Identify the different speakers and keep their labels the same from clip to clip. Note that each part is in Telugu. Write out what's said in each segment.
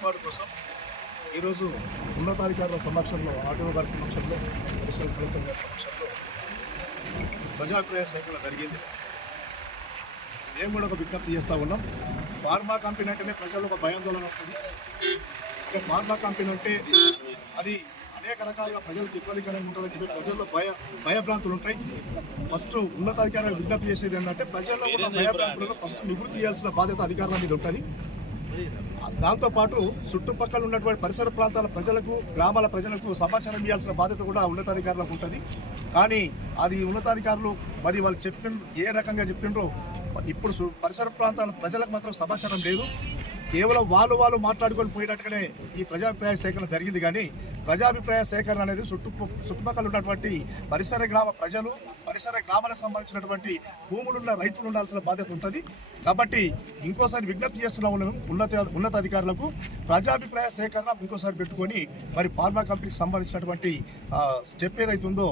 Speaker 1: ఏర్పాటు కోసం ఈరోజు ఉన్నతాధికారుల సమక్షంలో ఆటో గారి సమక్షంలో అడిషనల్ కలెక్టర్ గారి సమక్షంలో ప్రజాప్రయ సేకరణ జరిగింది. మేము కూడా ఒక విజ్ఞప్తి చేస్తూ ఉన్నాం. ఫార్మా కంపెనీ అంటేనే ప్రజలు ఒక భయాందోళన ఉంటుంది. అంటే ఫార్మా కంపెనీ అంటే అది అనేక రకాలుగా ప్రజలకు ఇబ్బందికరంగా ఉంటుందని చెప్పి ప్రజల్లో భయ భయభ్రాంతులు ఉంటాయి. ఫస్ట్ ఉన్నతాధికారులు విజ్ఞప్తి చేసేది ఏంటంటే ప్రజల్లో ఉన్న భయభ్రాంతులను ఫస్ట్ నివృత్తి చేయాల్సిన బాధ్యత అధికారుల మీద ఉంటుంది. దాంతోపాటు చుట్టుపక్కల ఉన్నటువంటి పరిసర ప్రాంతాల ప్రజలకు గ్రామాల ప్రజలకు సమాచారం ఇవ్వాల్సిన బాధ్యత కూడా ఉన్నతాధికారులకు ఉంటుంది. కానీ అది ఉన్నతాధికారులు మరి వాళ్ళు చెప్పిన ఏ రకంగా చెప్పిండ్రో ఇప్పుడు పరిసర ప్రాంతాల ప్రజలకు మాత్రం సమాచారం లేదు. కేవలం వాళ్ళు వాళ్ళు మాట్లాడుకొని పోయినట్టుగానే ఈ ప్రజాభిప్రాయ సేకరణ జరిగింది. కానీ ప్రజాభిప్రాయ సేకరణ అనేది చుట్టు చుట్టుపక్కల ఉన్నటువంటి పరిసర గ్రామ ప్రజలు పరిసర గ్రామాలకు సంబంధించినటువంటి భూములున్న రైతులు ఉండాల్సిన బాధ్యత ఉంటుంది. కాబట్టి ఇంకోసారి విజ్ఞప్తి చేస్తున్న ఉన్నత ఉన్నతాధికారులకు ప్రజాభిప్రాయ సేకరణ ఇంకోసారి పెట్టుకొని మరి ఫార్మా కంపెనీకి సంబంధించినటువంటి స్టెప్ ఏదైతే ఉందో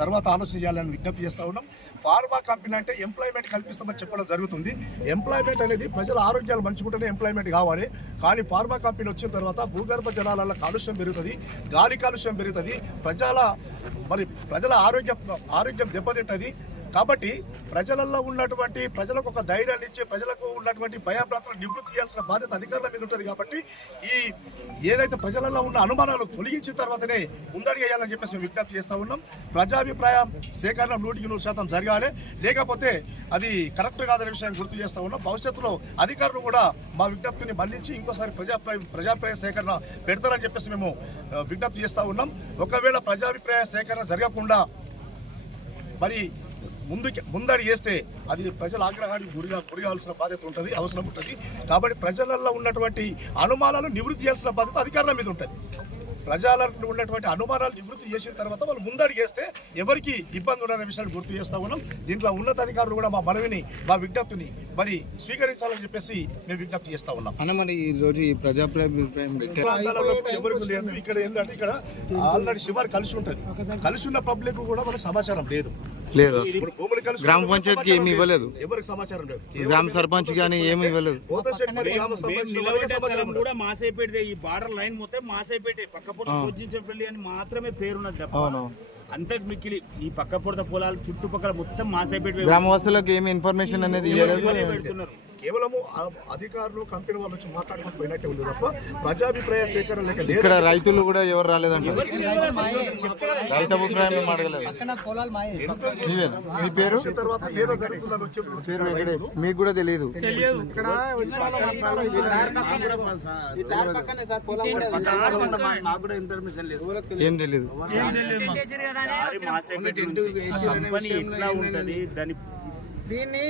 Speaker 1: తర్వాత ఆలోచన చేయాలని విజ్ఞప్తి చేస్తా ఉన్నాం. ఫార్మా కంపెనీ అంటే ఎంప్లాయ్మెంట్ కల్పిస్తామని చెప్పడం జరుగుతుంది. ఎంప్లాయ్మెంట్ అనేది ప్రజల ఆరోగ్యాలు మంచుకుంటేనే ఎంప్లాయ్మెంట్ కావాలి. కానీ ఫార్మా కంపెనీ వచ్చిన తర్వాత భూగర్భ జలాలలో కాలుష్యం పెరుగుతుంది గాలి కాలుష్యం పెరుగుతుంది ప్రజల మరి ప్రజల ఆరోగ్య ఆరోగ్యం దెబ్బతింటది కాబట్టి ప్రజలలో ఉన్నటువంటి ప్రజలకు ఒక ధైర్యాన్ని ఇచ్చే ప్రజలకు ఉన్నటువంటి భయభ్రాంతులను నివృత్తి చేయాల్సిన బాధ్యత అధికారుల మీద ఉంటుంది కాబట్టి ఈ ఏదైతే ప్రజలలో ఉన్న అనుమానాలు తొలగించిన తర్వాతనే ముందడి వేయాలని చెప్పేసి మేము విజ్ఞప్తి చేస్తూ ఉన్నాం. ప్రజాభిప్రాయ సేకరణ నూటికి నూరు శాతం జరగాలి. లేకపోతే అది కరెక్ట్ కాదనే విషయాన్ని గుర్తు చేస్తా ఉన్నాం. భవిష్యత్తులో అధికారులు కూడా మా విజ్ఞప్తిని మళ్ళించి ఇంకోసారి ప్రజాప్రాయ ప్రజాభిప్రాయ సేకరణ పెడతారని చెప్పేసి మేము విజ్ఞప్తి చేస్తూ ఉన్నాం. ఒకవేళ ప్రజాభిప్రాయ సేకరణ జరగకుండా మరి ముందుకి ముందడి చేస్తే అది ప్రజల ఆగ్రహానికి గురిగా గురిగాల్సిన బాధ్యత ఉంటుంది అవసరం ఉంటుంది. కాబట్టి ప్రజలలో ఉన్నటువంటి అనుమానాలు నివృత్తి చేయాల్సిన బాధ్యత అధికారుల మీద ఉంటుంది. ప్రజలలో ఉన్నటువంటి అనుమానాలు నివృత్తి చేసిన తర్వాత వాళ్ళు ముందడి చేస్తే ఎవరికి ఇబ్బంది ఉండదనే విషయాన్ని గుర్తు చేస్తా ఉన్నాం. దీంట్లో ఉన్నతాధికారులు కూడా మా మనవిని మా విజ్ఞప్తిని మరి స్వీకరించాలని చెప్పేసి మేము విజ్ఞప్తి చేస్తా ఉన్నాం.
Speaker 2: అన్న మరి ఈ రోజు ఈ
Speaker 1: ఎవరికి లేదు. ఇక్కడ ఏంటంటే ఇక్కడ ఆల్రెడీ శివారు కలిసి ఉంటుంది. కలిసి ఉన్న పబ్లిక్ కూడా మనకు సమాచారం లేదు.
Speaker 2: లేదు. గ్రామ పంచాయతీకి ఏమీ
Speaker 1: లేదు.
Speaker 2: ఇవ్వలేదు.
Speaker 1: ఎవరికి సమాచారం లేదు.
Speaker 2: గ్రామ సర్పంచ్ కానీ ఏమి ఇవ్వలేదు.
Speaker 3: కూడా మాసేపేటే. ఈ బార్డర్ లైన్ మొత్తం మాసేపేటే. పూజించపల్లి అని మాత్రమే పేరున్నది తప్ప
Speaker 2: అవును.
Speaker 3: అంతకు మిక్కిలి ఈ పక్క పొడత పొలాలు చుట్టుపక్కల మొత్తం మాసేపేట.
Speaker 2: గ్రామవాసులకు ఏమి ఇన్ఫర్మేషన్ అనేది
Speaker 3: పెడుతున్నారు.
Speaker 1: కేవలము అధికారులు కంపెనీ వాళ్ళు వచ్చి మాట్లాడుకొని పోయినట్టే ఉంది తప్ప ప్రజాభిప్రాయ సేకరణ లేక లేదు.
Speaker 2: ఇక్కడ రైతులు కూడా ఎవరు
Speaker 3: కదా
Speaker 2: రైతు అభిప్రాయం? మీ పేరు?
Speaker 1: వచ్చిన తర్వాత ఏదో జరుగుతుందని వచ్చి
Speaker 2: పేరు వెంకటేష్. మీకు కూడా తెలియదు. ఏం తెలియదు.
Speaker 3: దాని
Speaker 4: దీన్ని?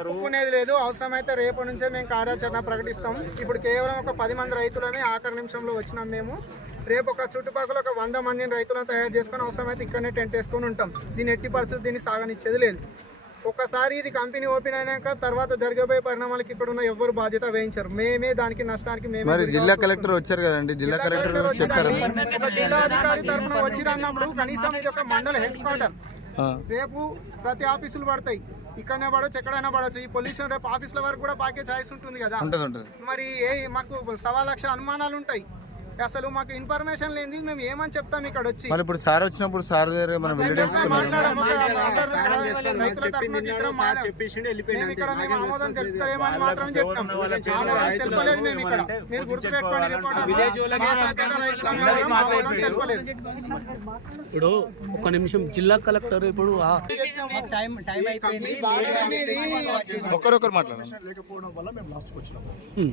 Speaker 4: ఒప్పుకునేది లేదు. అవసరమైతే రేపు నుంచే మేము కార్యాచరణ ప్రకటిస్తాం. ఇప్పుడు కేవలం ఒక పది మంది రైతులనే ఆఖరి నిమిషంలో వచ్చినాం మేము. రేపు ఒక చుట్టుపక్కల ఒక వంద మందిని రైతులను తయారు చేసుకొని అవసరమైతే ఇక్కడనే టెంట్ వేసుకొని ఉంటాం. దీని ఎట్టి పరిస్థితి దీన్ని సాగనిచ్చేది లేదు. ఒకసారి ఇది కంపెనీ ఓపెన్ అయినాక తర్వాత జరగబోయే పరిణామాలకి ఇక్కడ ఉన్న ఎవరు బాధ్యత వేయించారు మేమే దానికి నష్టానికి మేమే
Speaker 2: జిల్లా కలెక్టర్ వచ్చారు కదండి. జిల్లా కలెక్టర్
Speaker 4: జిల్లా అధికారి తరఫున వచ్చిరన్నప్పుడు కనీసం ఇది ఒక మండల హెడ్ క్వార్టర్. రేపు ప్రతి ఆఫీసులు పడతాయి. ఇక్కడనే పడవచ్చు ఎక్కడైనా పడవచ్చు ఈ పొల్యూషన్ రేపు ఆఫీసుల వరకు కూడా పాకే ఛాయిస్ ఉంటుంది కదా. మరి ఏ మాకు సవా లక్ష అనుమానాలు ఉంటాయి. అసలు మాకు ఇన్ఫర్మేషన్ లేనిది మేము ఏమని చెప్తాం ఇక్కడ వచ్చి?
Speaker 2: మరి ఇప్పుడు సార్ వచ్చినప్పుడు సార్ దగ్గర మనం
Speaker 4: ఇక్కడ మేము ఆమోదం మాత్రం చెప్తాం. తెలుపలేదు మేము ఇక్కడ. మీరు గుర్తుపెట్టుకోండి
Speaker 5: ఇప్పుడు ఒక నిమిషం జిల్లా కలెక్టర్ ఇప్పుడు ఆ
Speaker 2: ఒకరొకరు మాట్లాడండి.
Speaker 1: ఇన్ఫర్మేషన్ లేకపోవడం వల్ల మేము లాస్ట్కి వచ్చినాము.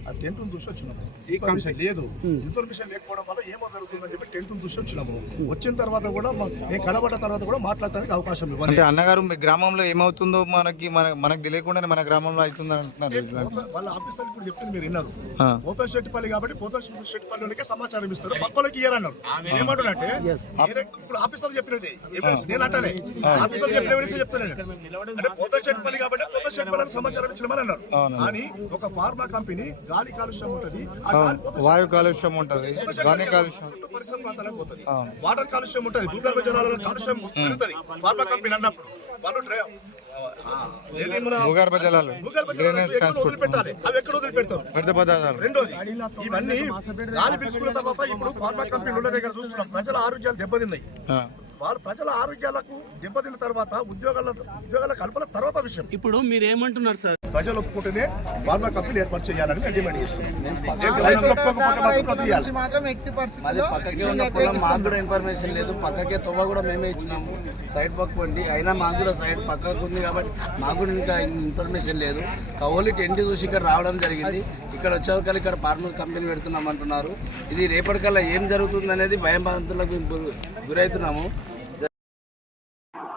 Speaker 1: ఆ టెంట్ చూసి వచ్చినాము. ఇన్ఫర్మేషన్ లేదు. ఇన్ఫర్మేషన్ లేకపోవడం వల్ల ఏమో జరుగుతుందని చెప్పి టెంట్ చూసి వచ్చినాము. వచ్చిన తర్వాత కూడా మా- నేను కనబడ్డ తర్వాత కూడా మాట్లాడటానికి అవకాశం ఇవ్వాలి
Speaker 2: అంటే అన్నగారు మీ గ్రామంలో ఏమవుతుందో మనకి మన మనకు తెలియకుండానే మన గ్రామంలో అవుతుంది అంటున్నారు
Speaker 1: వాళ్ళ ఆఫీసర్ ఇప్పుడు చెప్పింది మీరు విన్నారు.
Speaker 2: ఆ.
Speaker 1: పోతం శెట్టిపల్లి కాబట్టి పోతం శెట్టిపల్లికే సమాచారం ఇస్తారు. పక్కలకి ఇయ్యారన్నారు. ఏమంటున్నట్టే ఇప్పుడు ఆఫీసర్ చెప్పినది. నేను అంటానే ఆఫీసర్ చెప్పిన చెప్తున్నాను అంటే పోతం శెట్టిపల్లి కాబట్టి పోతం శెట్టిపల్లి సమాచారం ఇచ్చినామని అన్నారు. కానీ ఒక ఫార్మా కంపెనీ గాలి కాలుష్యం ఉంటది. ఆ గాలి పోతం
Speaker 2: వాయు కాలుష్యం ఉంటది. గాలి కాలుష్యం.
Speaker 1: చుట్టూ పరిసర ప్రాంతాలకు పోతుంది. వాటర్ కాలుష్యం ఉంటుంది భూగర్భ జలాలలో కాలుష్యం పెరుగుతుంది. ఫార్మా కంపెనీ అన్నప్పుడు వాళ్ళు
Speaker 2: భూగర్భ జలాలు డ్రైనేజ్ ట్రాన్స్పోర్ట్.
Speaker 1: వదిలిపెట్టాలి? అవి ఎక్కడ వదిలిపెడతారు?
Speaker 2: వ్యర్థ పదార్థాలు.
Speaker 1: రెండోది ఇవన్నీ గాలి పీల్చుకున్న తర్వాత ఇప్పుడు ఫార్మా కంపెనీల దగ్గర చూస్తున్నాం. ప్రజల ఆరోగ్యాలు దెబ్బతిన్నాయి.
Speaker 2: ఆ.
Speaker 1: వాళ్ళ ప్రజల ఆరోగ్యాలకు దెబ్బతిన్న తర్వాత ఉద్యోగాల ఉద్యోగాల కల్పన తర్వాత విషయం.
Speaker 5: ఇప్పుడు మీరు ఏమంటున్నారు సార్?
Speaker 1: ప్రజలు ఒప్పుకుంటేనే ఫార్మా కంపెనీ ఏర్పాటు చేయాలని మేము డిమాండ్ చేస్తున్నాం. రైతులు ఒప్పుకోకపోతే మాత్రం
Speaker 6: మాకు. కూడా ఇన్ఫర్మేషన్ లేదు. పక్కకే తొవ్వ కూడా మేమే ఇచ్చినాము. సైడ్ పక్క ఉండి అయినా మాకు కూడా సైడ్ పక్కకు ఉంది కాబట్టి మాకు కూడా ఇంకా ఇన్ఫర్మేషన్ లేదు. ఓన్లీ టెంట్ చూసి ఇక్కడ రావడం జరిగింది. ఇక్కడ వచ్చేవరకల్లా ఇక్కడ ఫార్మర్ కంపెనీ పెడుతున్నాం అంటున్నారు. ఇది రేపటికల్లా ఏం జరుగుతుంది అనేది భయం బాధితులకు గురవుతున్నాము